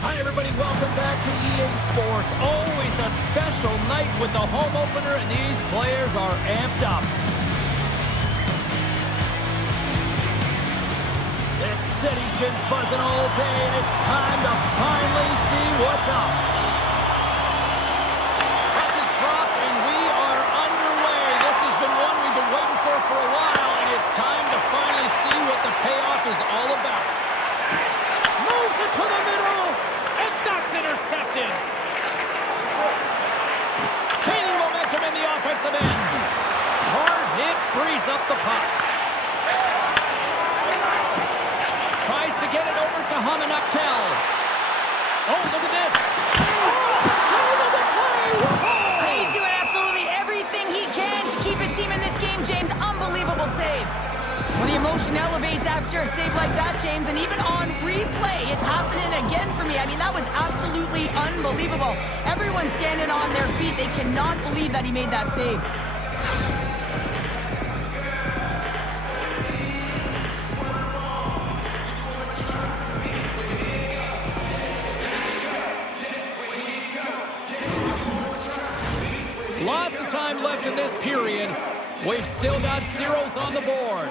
Hi, everybody. Welcome back to EA Sports. Always a special night with the home opener, and these players are amped up. This city's been buzzing all day, and it's time to finally see what's up. Puck is dropped, and we are underway. This has been one we've been waiting for a while, and it's time to finally see what the payoff is all about. Moves it to the middle, and that's intercepted. Gaining momentum in the offensive end. Hard hit frees up the puck. Tries to get it over to Hamanaktel. Oh, look at this. Oh, save of the play. Whoa! He's doing absolutely everything he can to keep his team in this game, James. Unbelievable save. When the emotion elevates after a save like that, James, and even on replay, it's happening again for me. I mean, that was absolutely unbelievable. Everyone's standing on their feet. They cannot believe that he made that save. Lots of time left in this period. We've still got zeros on the board.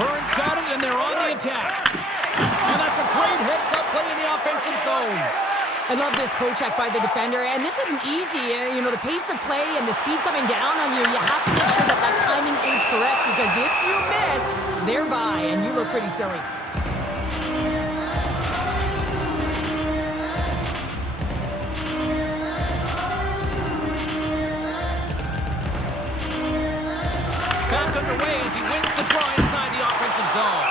Bern's got it, and they're on the attack. And that's a great heads-up play in the offensive zone. I love this poke-check by the defender, and this isn't easy. You know, the pace of play and the speed coming down on you, you have to make sure that that timing is correct, because if you miss, they're by, and you look pretty silly. Back underway as he wins the draw inside the offensive zone.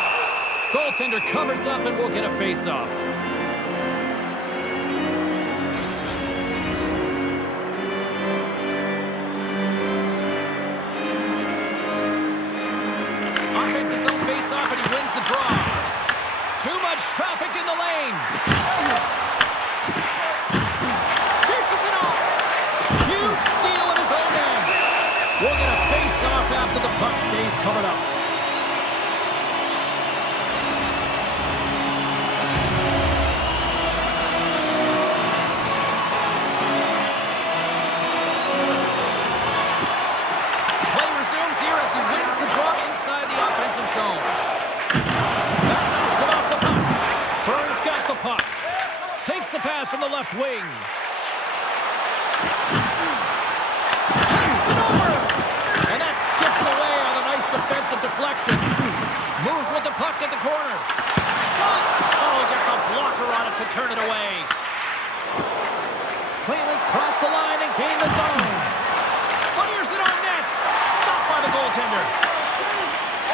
Goaltender covers up and we'll get a face-off. Offensive zone face-off and he wins the draw. Too much traffic in the lane. Dishes it off. Huge steal in his own end. We'll get a face-off after the puck stays covered up. Play resumes here as he wins the draw inside the offensive zone. That knocks it off the puck. Bern's got the puck. Takes the pass from the left wing. Defensive deflection. Moves with the puck at the corner. Shot! Oh, gets a blocker on it to turn it away. Cleveland's crossed the line and gained the zone. Fires it on net. Stopped by the goaltender.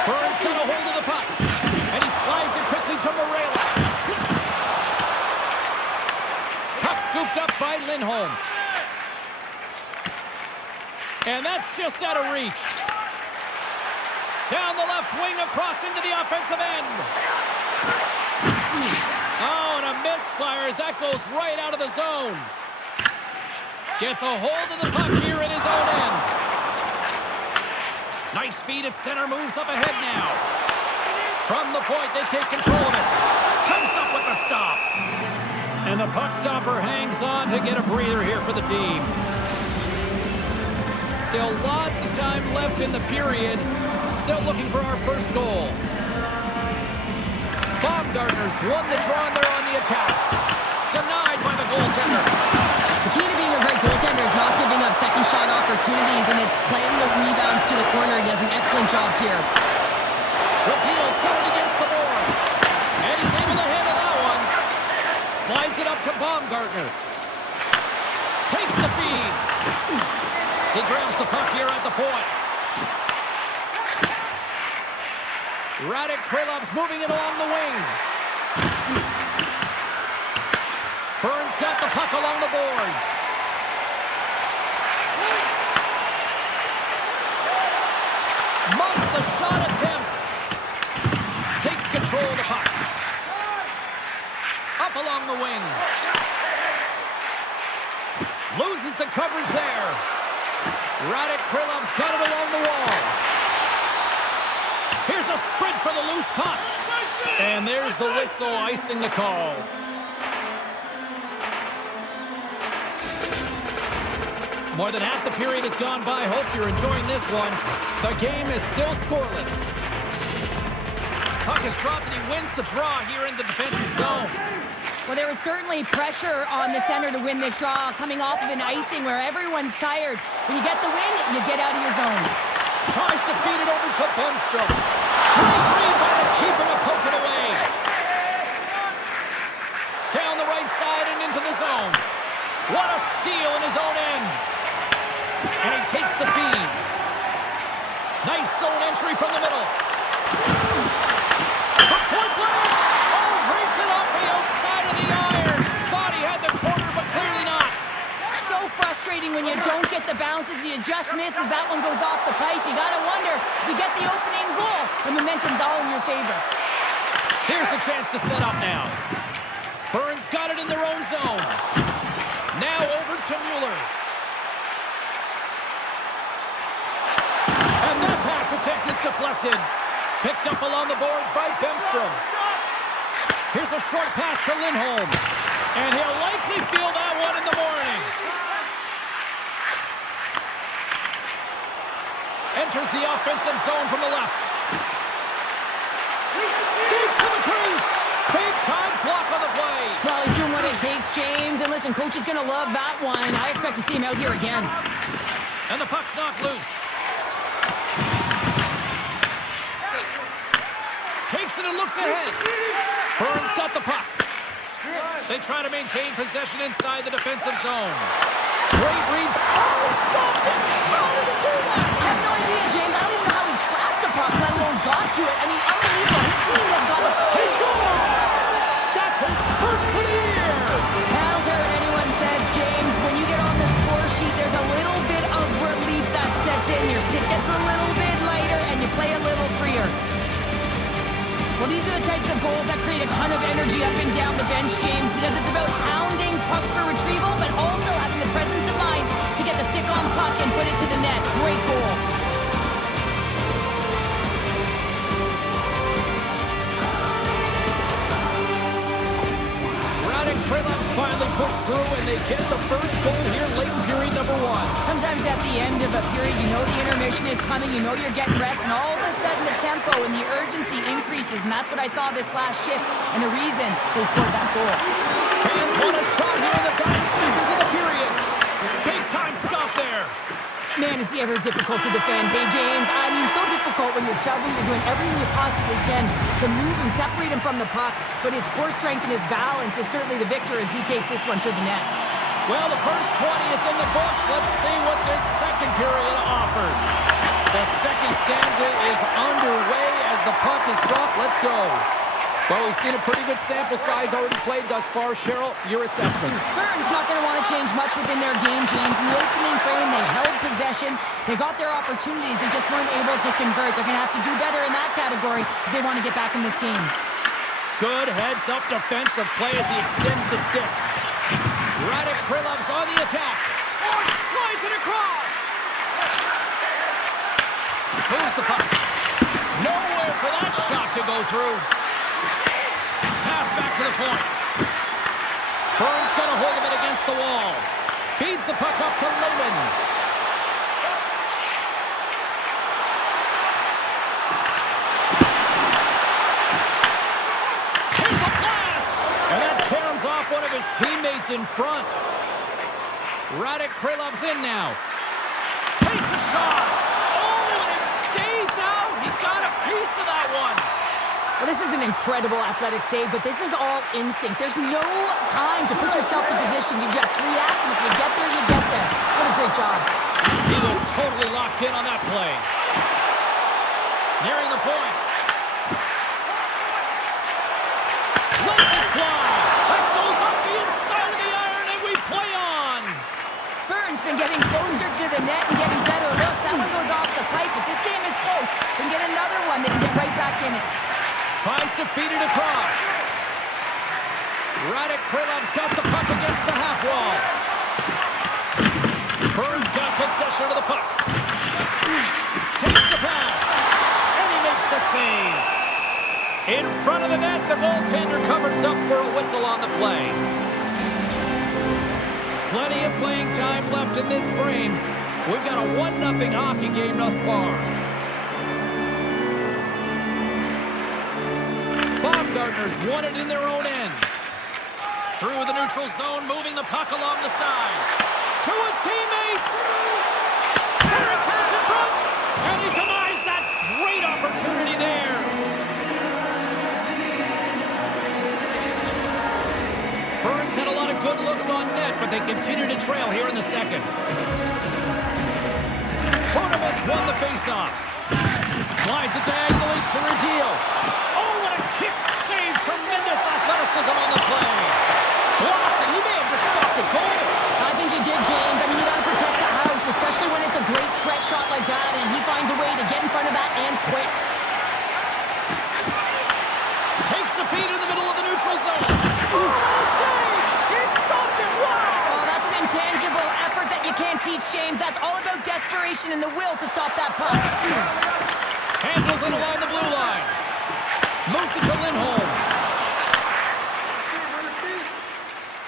Bern's got a hold of the puck. And he slides it quickly to Morella. Puck scooped up by Lindholm. And that's just out of reach. Down the left wing, across into the offensive end. Oh, and a misfire as that goes right out of the zone. Gets a hold of the puck here in his own end. Nice feed at center, moves up ahead now. From the point, they take control of it. Comes up with the stop. And the puck stopper hangs on to get a breather here for the team. Still lots of time left in the period. Still looking for our first goal. Baumgartner's won the draw and they're on the attack. Denied by the goaltender. The key to being a great goaltender is not giving up second shot opportunities, and it's playing the rebounds to the corner. He does an excellent job here. Ratil's got it against the boards. And he's able to handle that one. Slides it up to Baumgartner. Takes the feed. He grabs the puck here at the point. Radek Krylov's moving it along the wing. Bern's got the puck along the boards. Muffs the shot attempt. Takes control of the puck. Up along the wing. Loses the coverage there. Radek Krylov's got it along the wall. Here's a sprint for the loose puck. And there's the whistle icing the call. More than half the period has gone by. Hope you're enjoying this one. The game is still scoreless. Puck is dropped and he wins the draw here in the defensive zone. Well, there was certainly pressure on the center to win this draw, coming off of an icing where everyone's tired. When you get the win, you get out of your zone. Tries to feed it over to Bundstrom. Great read by the keeper to poke it away. Down the right side and into the zone. What a steal in his own end. And he takes the feed. Nice zone entry from the middle. From point blank. Oh, breaks it off the outside of the iron. Thought he had the corner, but clearly not. So frustrating when you don't get the bounces and you just miss as that one goes off the pipe. You gotta wonder, if you get the opening goal, the momentum's all in your favor. Here's a chance to set up now. Bern's got it in their own zone. Now over to Mueller. And that pass attempt is deflected. Picked up along the boards by Bemstrom. Here's a short pass to Lindholm. And he'll likely feel that one in the morning. Enters the offensive zone from the left. Skates to the crease. Big time block on the play. Well, he's doing what it takes, James. And listen, coach is going to love that one. I expect to see him out here again. And the puck's knocked loose. Takes it and looks ahead. Bern's got the puck. They try to maintain possession inside the defensive zone. Great read. Oh, stopped it. How did he do that? I have no idea, James. I don't even know how he trapped the puck, let alone got to it. I mean, unbelievable. His team has got a... He scores! That's his first for the year! I don't care what anyone says, James. When you get on the score sheet, there's a little bit of relief that sets in. Your stick gets a little bit lighter, and you play a little freer. Well, these are the types of goals that create a ton of energy up and down the bench, James, because it's about pounding pucks for retrieval, but also having the presence of mind to get the stick on puck and put it to the net. Great goal. Krylov finally pushed through, and they get the first goal here late in period number one. Sometimes at the end of a period, you know the intermission is coming, you know you're getting rest, and all of a sudden the tempo and the urgency increases, and that's what I saw this last shift, and the reason they scored that goal. Fans want a shot here in the dying seconds of the period. Big time stop there. Man, is he ever difficult to defend. Hey, James, I mean, so difficult when you're shoving, you're doing everything you possibly can to move and separate him from the puck, but his core strength and his balance is certainly the victor as he takes this one to the net. Well, the first 20 is in the books. Let's see what this second period offers. The second stanza is underway as the puck is dropped. Let's go. Well, we've seen a pretty good sample size already played thus far. Cheryl, your assessment. Bern's not going to want to change much within their game, James. In the opening frame, they held possession. They got their opportunities. They just weren't able to convert. They're going to have to do better in that category if they want to get back in this game. Good heads-up defensive play as he extends the stick. Radek Krylov's on the attack. Slides it across. Moves the puck. Nowhere for that shot to go through. Pass back to the point. Bern's got a hold of it against the wall. Feeds the puck up to Lehman. Here's a blast! And that caroms off one of his teammates in front. Radek Krylov's in now. Takes a shot. Oh, and it stays out. He got a piece of that one. Well, this is an incredible athletic save, but this is all instinct. There's no time to put yourself to position. You just react, and if you get there, you get there. What a great job. He was totally locked in on that play. Nearing the point. Lets it fly. That goes up the inside of the iron, and we play on. Bern's been getting closer to the net and getting better looks. That one goes off the pipe. If this game is close, they can get another one. They can get right back in it. Tries to feed it across. Radek Krylov's got the puck against the half wall. Bern's got possession of the puck. Takes the pass. And he makes the save. In front of the net, the goaltender covers up for a whistle on the play. Plenty of playing time left in this frame. We've got a 1-0 hockey game thus far. Baumgartner's won it in their own end. Through the neutral zone, moving the puck along the side. To his teammate. Centering pass in front. And he denies that great opportunity there. Bern's had a lot of good looks on net, but they continue to trail here in the second. Hornevitz won the faceoff. Slides it diagonally to Radil. Oh, what a kick save. Tremendous athleticism on the play. Blocked, and he may have just stopped a goal. I think he did, James. I mean, you got to protect the house, especially when it's a great threat shot like that, and he finds a way to get in front of that and quick. Takes the feed in the middle of the neutral zone. Ooh, what a save! He stopped it! Wow! Oh, that's an intangible effort that you can't teach, James. That's all about desperation and the will to stop that puck. Handles it along the blue line. Moves it to Lindholm.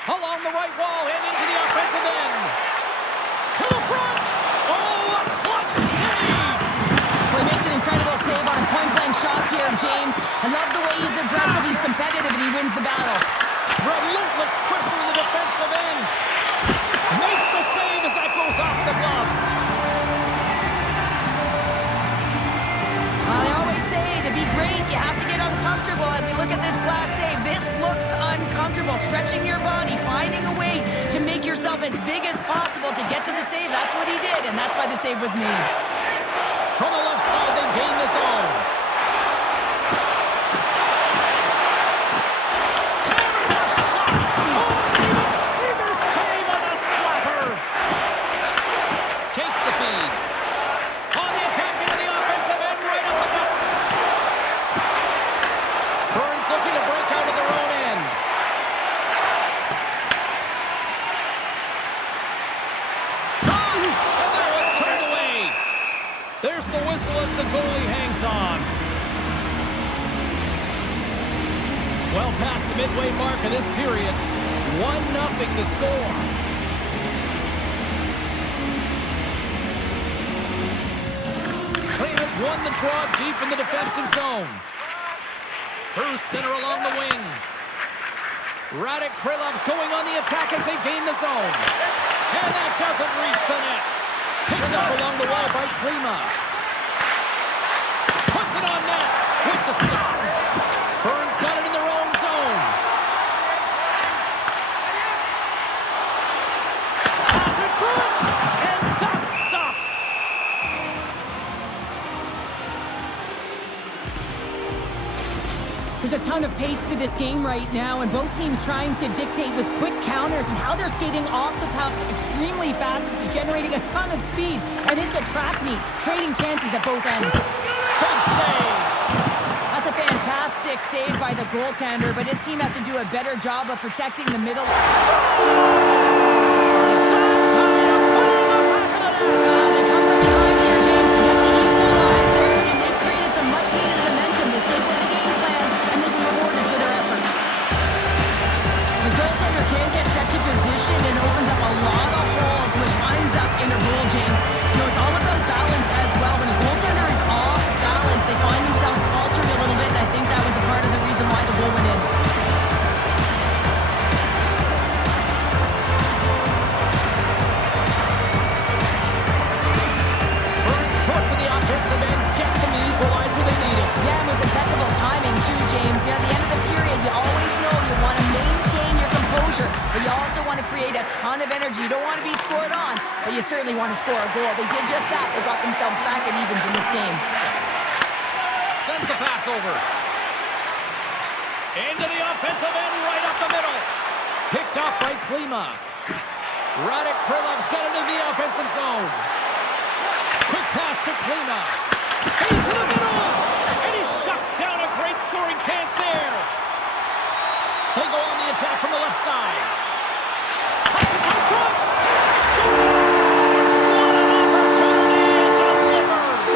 Along the right wall and into the offensive end. To the front. Oh, a clutch save. Well, he makes an incredible save on a point-blank shot here, James. I love the way he's aggressive, he's competitive, and he wins the battle. Relentless pressure in the defensive end. Makes the save as that goes off the glove. I always say, to be great, you have to get uncomfortable. As we look at this last save, this looks uncomfortable. Stretching your body, finding a way to make yourself as big as possible to get to the save. That's what he did, and that's why the save was made. From the left side, they gain the zone. Hammers a shot. Oh, eager save on the slapper. Takes the feed. On the attack into the offensive end, right up the net. Bern's looking to break out of their own end. Shot! And that one's turned away. There's the whistle as the goalie hangs on. Well past the midway mark of this period. 1-0 to score. Clean has won the draw deep in the defensive zone. Through center along the wing. Radek Krylov's going on the attack as they gain the zone. And that doesn't reach the net. Picked up along the wall by Klima. Puts it on net with the stop. Bern's got it in their own zone. Pass in front, and that's stopped. There's a ton of pace to this game right now, and both teams trying to dictate with quick counters and how they're skating off the puck extremely fast. It's generating a ton of speed, and it's a track meet, trading chances at both ends. Big save. That's a fantastic save by the goaltender, but his team has to do a better job of protecting the middle. That's how you put it in the back of the net. They come from behind here, James, to get the equalizer, and they created some much-needed momentum. They stayed with the game plan, and they've been rewarded for their efforts. The goaltender can get set to position and opens up a lot of holes, which winds up in a goal, James. You know, it's all about balance as well. When a goaltender is off balance, they find themselves faltering a little bit, and I think that was a part of the reason why the goal went in. Bern's push in the offensive end gets them the equalizer they needed. Yeah, and with impeccable timing too, James. You know, at the end of the period, you always know you want to maintain your composure, but you also want to create a ton of energy. You don't want to be scored on, but you certainly want to score a goal. They did just that. They got themselves back at evens in this game. Sends the pass over. Into the offensive end, right up the middle. Picked up by Klima. Radek Krylov's got it into the offensive zone. Quick pass to Klima. Into the middle. And he shuts down a great scoring chance there. They go on the attack from the left side. Passes out front. Scores! What an opportunity and delivers.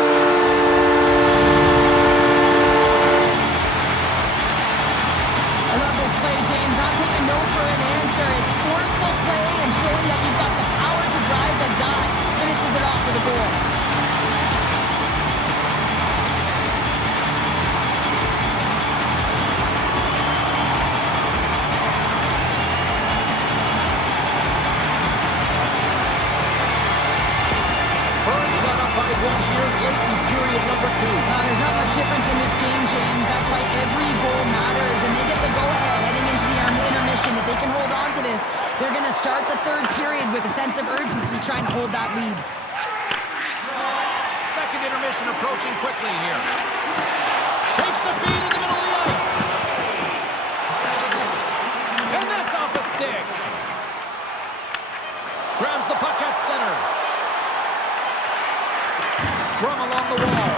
start the third period with a sense of urgency, trying to hold that lead. Second intermission approaching quickly here. Takes the feed in the middle of the ice. And that's off a stick. Grabs the puck at center. Scrum along the wall.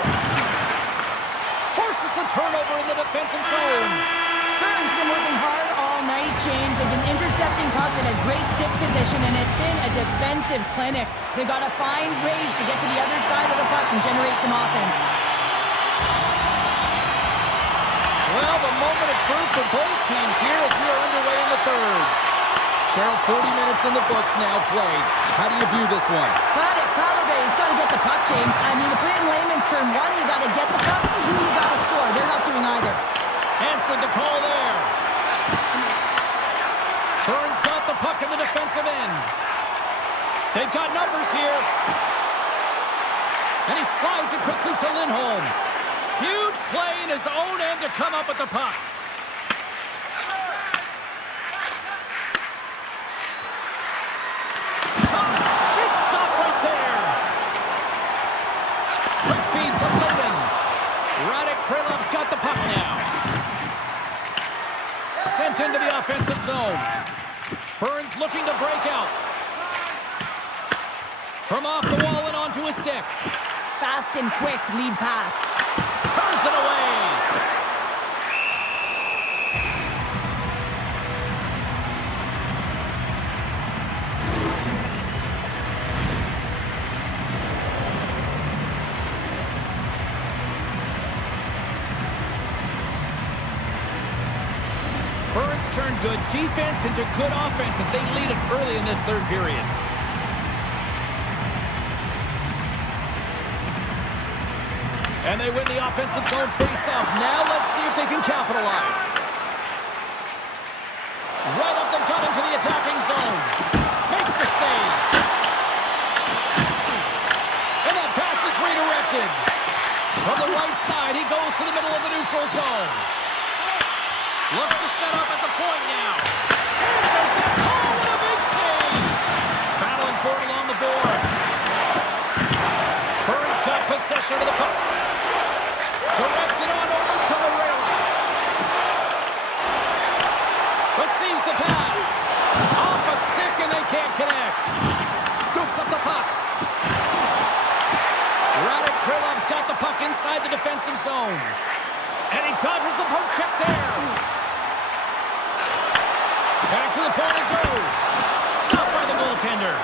Forces the turnover in the defensive zone. Bern's been working hard all night, James. They've been intercepting pucks in a great stick position, and it's been a defensive clinic. They've got to find ways to get to the other side of the puck and generate some offense. Well, the moment of truth for both teams here as we are underway in the third. Cheryl, 40 minutes in the books now played. How do you view this one? He's got to get the puck, James. I mean, to put it in layman's term, one, you got to get the puck, and two, you got to score. They're not doing either. Answered the call there. Bern's got the puck in the defensive end. They've got numbers here. And he slides it quickly to Lindholm. Huge play in his own end to come up with the puck. Big stop right there. Quick feed to Linden. Radek Krylov's got the puck now. Sent into the offensive zone. Bern's looking to break out. From off the wall and onto his stick. Fast and quick lead pass. Turns it away. Bern's turned good defense into good offense as they lead it early in this third period. And they win the offensive zone face-off. Now let's see if they can capitalize. Right up the gut into the attacking zone. Makes the save. And that pass is redirected. From the right side, he goes to the middle of the neutral zone. Looks to set up at the point now. Answers the call with a big save. Battling for it along the boards. Bern's got possession of the puck. Directs it on over to Varela. Receives the pass. Off a stick and they can't connect. Scoops up the puck. Radek Krylov's got the puck inside the defensive zone. And he dodges the poke check there. Back to the point it goes. Stopped by the goaltender.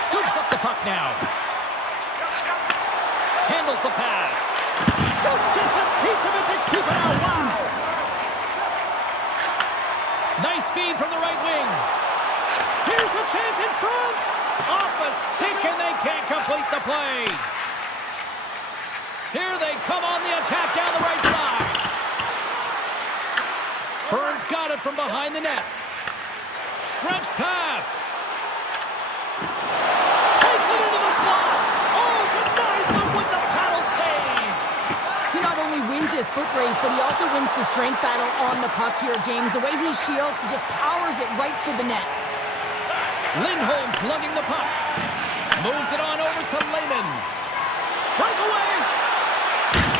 Scoops up the puck now. Handles the pass. Just gets a piece of it to keep it out. Wow. Nice feed from the right wing. Here's a chance in front. Off a stick and they can't complete the play. Here they come on the attack down the right side. Bern's got it from behind the net. Stretch pass. Takes it into the slot. Oh, denies them with the paddle save. He not only wins his foot race, but he also wins the strength battle on the puck here, James. The way he shields, he just powers it right to the net. Lindholm's lugging the puck. Moves it on over to Lehman. Breakaway.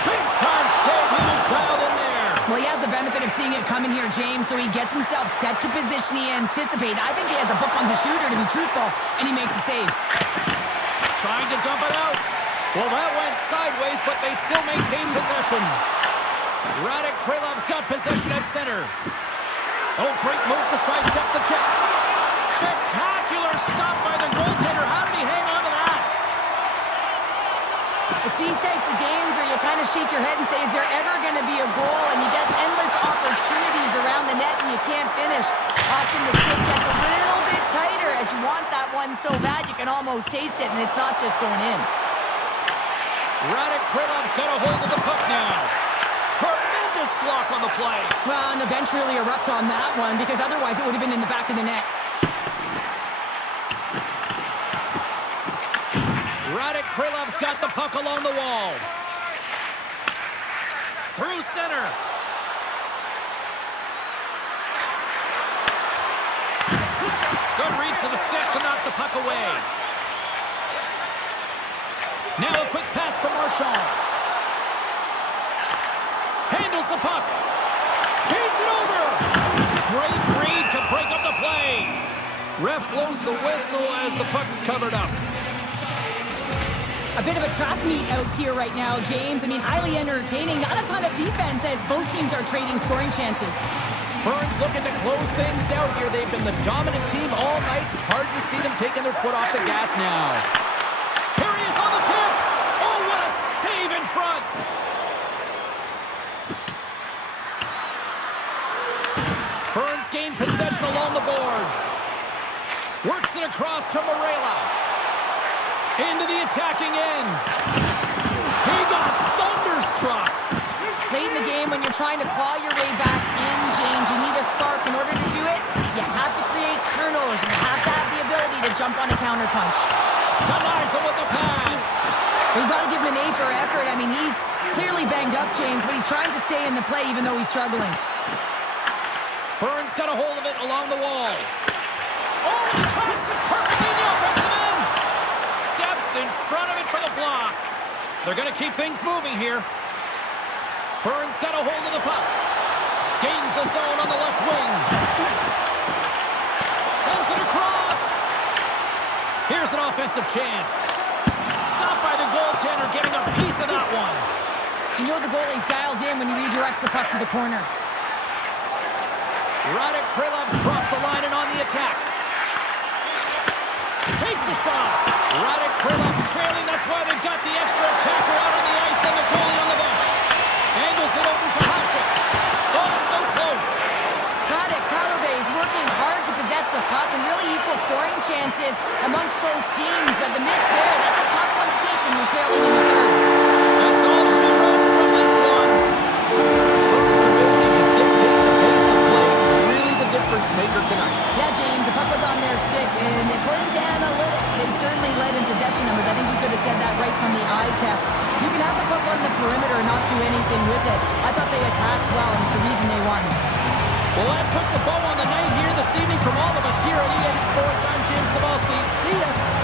Big time save. He was dialed in there. Well, he has the benefit of seeing it coming here, James, so he gets himself set to position he anticipated. I think he has a book on the shooter, to be truthful, and he makes a save. Trying to dump it out. Well, that went sideways, but they still maintain possession. Radek Krylov's got possession at center. Oh, great move to sidestep the check. Spectacular stop by the goaltender. How did he hang on to that? It's these types of games where you kind of shake your head and say, is there ever going to be a goal? And you get endless opportunities around the net and you can't finish. Often the stick gets a little bit tighter as you want that one so bad you can almost taste it, and it's not just going in. Radek Krylov's got a hold of the puck now. Tremendous block on the play. Well, and the bench really erupts on that one because otherwise it would have been in the back of the net. Radek Krylov's got the puck along the wall. Through center. Good reach to the stick to knock the puck away. Now a quick pass to Marchand. Handles the puck. Feeds it over. Great read to break up the play. Ref blows the whistle as the puck's covered up. A bit of a track meet out here right now, James. I mean, highly entertaining. Not a ton of defense as both teams are trading scoring chances. Bern's looking to close things out here. They've been the dominant team all night. Hard to see them taking their foot off the gas now. Here he is on the tip. Oh, what a save in front. Bern's gained possession along the boards. Works it across to Morela. Into the attacking end. He got thunderstruck. Late in the game, when you're trying to claw your way back in, James, you need a spark. In order to do it, you have to create turnovers. You have to have the ability to jump on a counterpunch. Denies him with the pad. Well, you got to give him an A for effort. I mean, he's clearly banged up, James, but he's trying to stay in the play even though he's struggling. Bern's got a hold of it along the wall. Oh, he tracks it perfectly in the offensive end. Steps in front of it for the block. They're going to keep things moving here. Bern's got a hold of the puck. Gains the zone on the left wing. Sends it across. Here's an offensive chance. Stopped by the goaltender, getting a piece of that one. You know the goalie's dialed in when he redirects the puck to the corner. Radek Krylov's crossed the line and on the attack. Takes a shot. Radek Krylov's trailing. That's why they've got the extra attacker out on the ice and the goalie on the bench. Angles it over to Hasek. Oh, so close. Radek Krylov is working hard to possess the puck and really equal scoring chances amongst both teams. But the miss there, that's a tough one to take when you're trailing in the third. That's all she wrote from this one. Bern's ability to dictate the pace of play, really the difference maker tonight. Yeah, James, the puck was on their stick, and according to analytics, they certainly led in possession numbers. I think we could have said that right from the eye test. You can have the puck on the perimeter and not do anything with it. I thought they attacked well, and it's the reason they won. Well, that puts a bow on the night here this evening from all of us here at EA Sports. I'm James Cybulski. See ya.